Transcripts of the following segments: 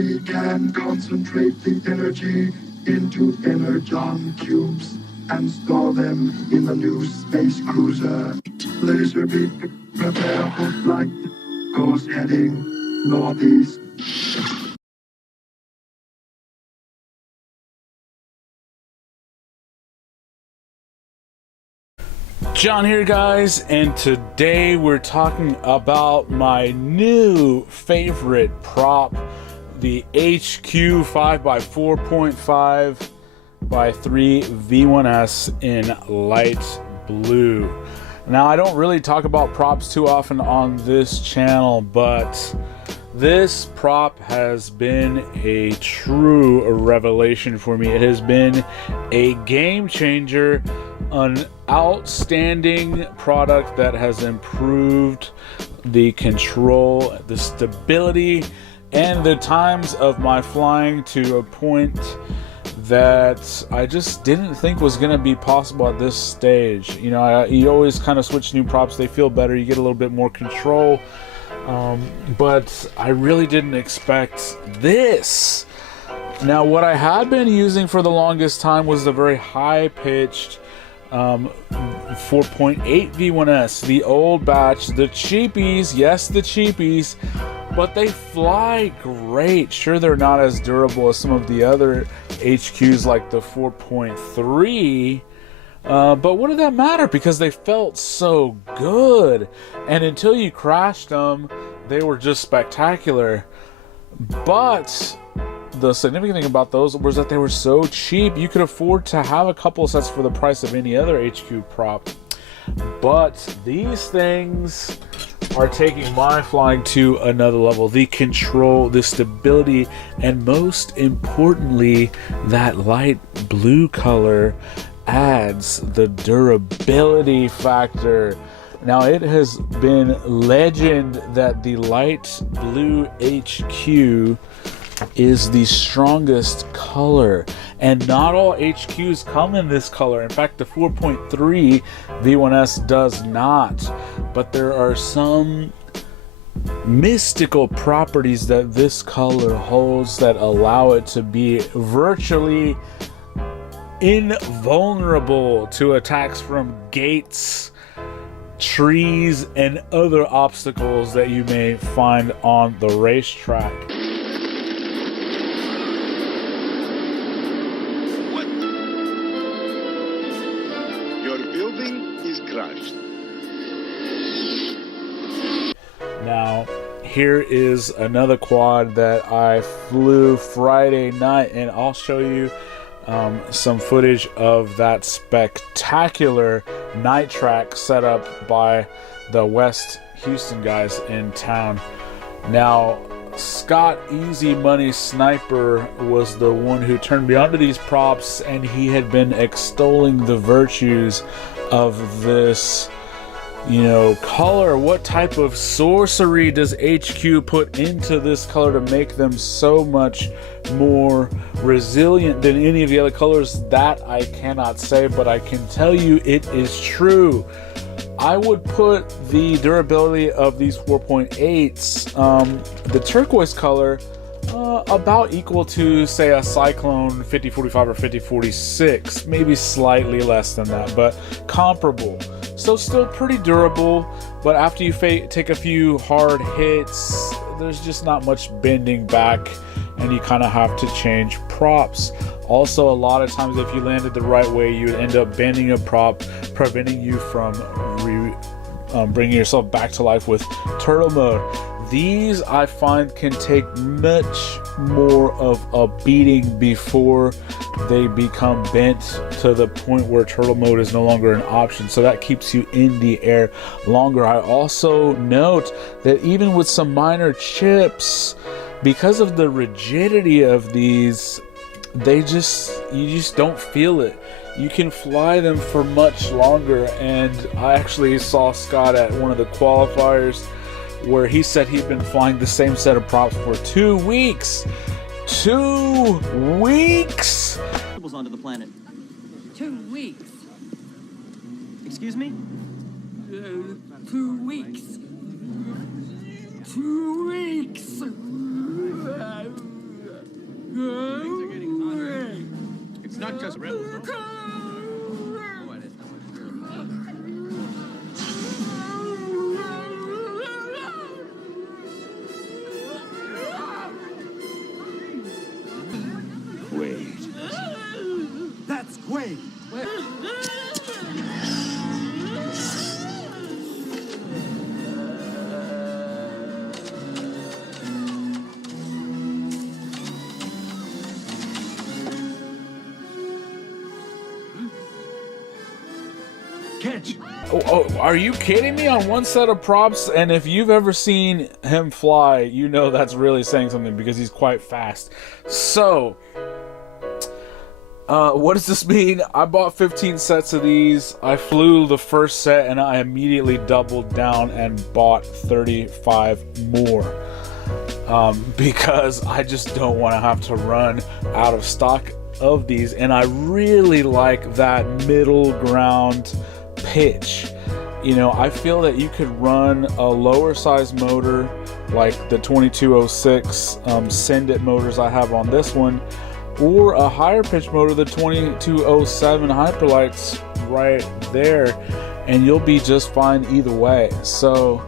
We can concentrate the energy into energon cubes and store them in the new space cruiser. Laser beam, prepare for flight. Course heading northeast. John here, guys, and today we're talking about my new favorite prop, the HQ 5x4.5 by 3 v1s in light blue. Now, I don't really talk about props too often on this channel, but this prop has been a true revelation for me. It has been a game changer, an outstanding product that has improved the control, the stability, and the times of my flying to a point that I just didn't think was going to be possible at this stage. You know, you always kind of switch new props, they feel better, you get a little bit more control, but I really didn't expect this. Now, what I had been using for the longest time was the very high-pitched 4.8 v1s, the old batch, the cheapies. Yes, the cheapies, but they fly great. Sure, they're not as durable as some of the other HQs like the 4.3, but what did that matter, because they felt so good, and until you crashed them, they were just spectacular. But the significant thing about those was that they were so cheap, you could afford to have a couple of sets for the price of any other HQ prop. But these things are taking my flying to another level. The control, the stability, and most importantly, that light blue color adds the durability factor. Now, it has been legend that the light blue HQ is the strongest color, and not all HQs come in this color. In fact, the 4.3 v1s does not, but there are some mystical properties that this color holds that allow it to be virtually invulnerable to attacks from gates, trees, and other obstacles that you may find on the racetrack. Now, here is another quad that I flew Friday night, and I'll show you some footage of that spectacular night track set up by the West Houston guys in town. Now, Scott Easy Money Sniper was the one who turned me onto these props, and he had been extolling the virtues of this, you know, color. What type of sorcery does HQ put into this color to make them so much more resilient than any of the other colors? That I cannot say, but I can tell you it is true. I would put the durability of these 4.8s, the turquoise color, about equal to, say, a Cyclone 5045 or 5046, maybe slightly less than that, but comparable. So still pretty durable, but after you take a few hard hits, there's just not much bending back, and you kind of have to change props. Also, a lot of times if you landed the right way, you would end up bending a prop, preventing you from bringing yourself back to life with turtle mode. These, I find, can take much more of a beating before they become bent to the point where turtle mode is no longer an option. So that keeps you in the air longer. I also note that even with some minor chips, because of the rigidity of these, you just don't feel it. You can fly them for much longer. And I actually saw Scott at one of the qualifiers where he said he'd been flying the same set of props for 2 weeks. 2 weeks! Onto the planet. 2 weeks. Excuse me? 2 weeks. 2 weeks. not just rebels. Wait. That's Quaid. Catch. Oh, are you kidding me? On one set of props, and if you've ever seen him fly, you know that's really saying something because he's quite fast. So, what does this mean? I bought 15 sets of these. I flew the first set and I immediately doubled down and bought 35 more. Because I just don't want to have to run out of stock of these. And I really like that middle ground pitch. You know, I feel that you could run a lower size motor like the 2206 Send It motors I have on this one, or a higher pitch motor, the 2207 Hyperlights right there, and you'll be just fine either way. So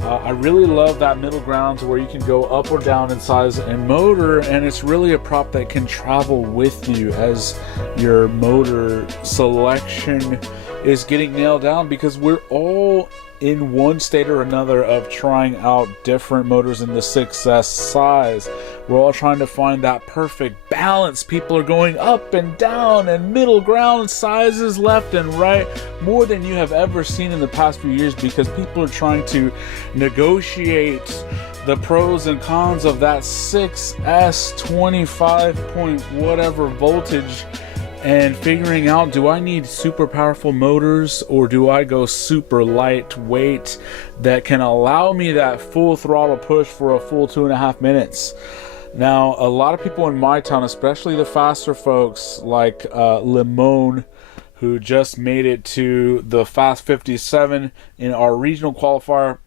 I really love that middle ground to where you can go up or down in size and motor, and it's really a prop that can travel with you as your motor selection is getting nailed down, because we're all in one state or another of trying out different motors in the 6S size. We're all trying to find that perfect balance. People are going up and down and middle ground sizes left and right more than you have ever seen in the past few years, because people are trying to negotiate the pros and cons of that 6S 25 point whatever voltage, and figuring out, do I need super powerful motors or do I go super lightweight that can allow me that full throttle push for a full 2.5 minutes? Now, a lot of people in my town, especially the faster folks like Limon, who just made it to the Fast 57 in our regional qualifier,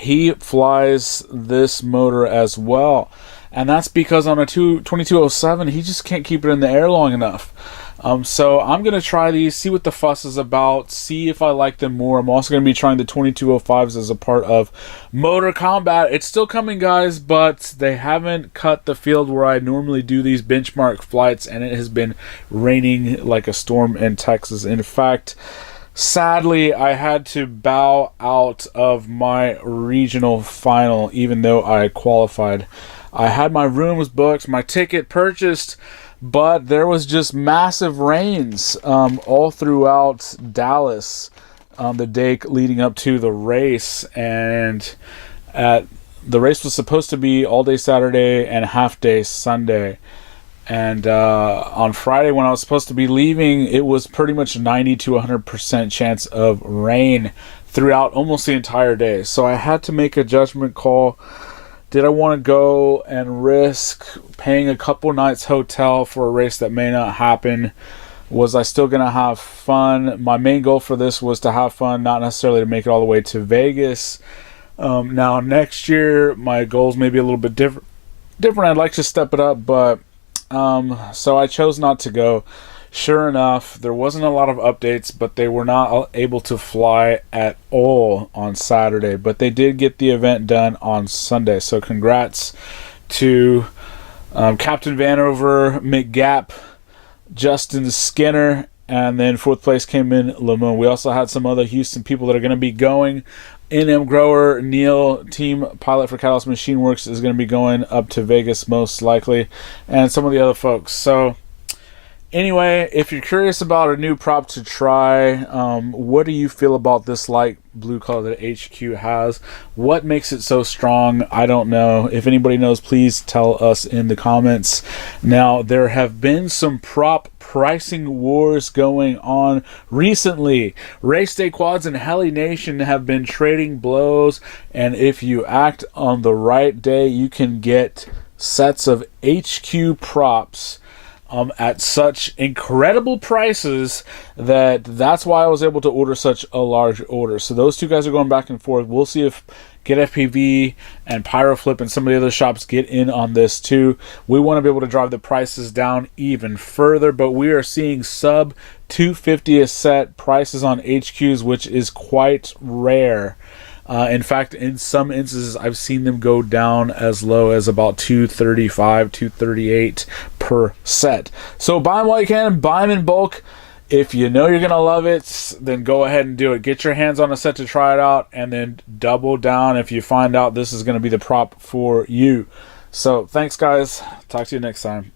he flies this motor as well. And that's because on a 2207, he just can't keep it in the air long enough. So I'm going to try these, see what the fuss is about, see if I like them more. I'm also going to be trying the 2205s as a part of Motor Combat. It's still coming, guys, but they haven't cut the field where I normally do these benchmark flights, and it has been raining like a storm in Texas. In fact, sadly, I had to bow out of my regional final, even though I qualified. I had my rooms booked, my ticket purchased, but there was just massive rains all throughout Dallas the day leading up to the race. And the race was supposed to be all day Saturday and half day Sunday. And on Friday, when I was supposed to be leaving, it was pretty much 90 to 100% chance of rain throughout almost the entire day. So I had to make a judgment call. Did I want to go and risk paying a couple nights hotel for a race that may not happen? Was I still going to have fun? My main goal for this was to have fun, not necessarily to make it all the way to Vegas. Now, next year, my goals may be a little bit different. I'd like to step it up, but so I chose not to go. Sure enough, there wasn't a lot of updates, but they were not able to fly at all on Saturday. But they did get the event done on Sunday. So congrats to Captain Vanover, McGap, Justin Skinner, and then fourth place came in Lamone. We also had some other Houston people that are going to be going. NM Grower, Neil, team pilot for Catalyst Machine Works, is going to be going up to Vegas most likely, and some of the other folks. So anyway, if you're curious about a new prop to try, what do you feel about this light blue color that HQ has? What makes it so strong? I don't know. If anybody knows, please tell us in the comments. Now, there have been some prop pricing wars going on recently. Race Day Quads and Heli Nation have been trading blows, and if you act on the right day, you can get sets of HQ props at such incredible prices that's why I was able to order such a large order. So those two guys are going back and forth. We'll see if Get FPV and Pyroflip and some of the other shops get in on this too. We want to be able to drive the prices down even further, but we are seeing sub $250 a set prices on HQs, which is quite rare. In fact, in some instances, I've seen them go down as low as about $235, $238 per set. So buy them while you can, buy them in bulk. If you know you're going to love it, then go ahead and do it. Get your hands on a set to try it out, and then double down if you find out this is going to be the prop for you. So thanks, guys. Talk to you next time.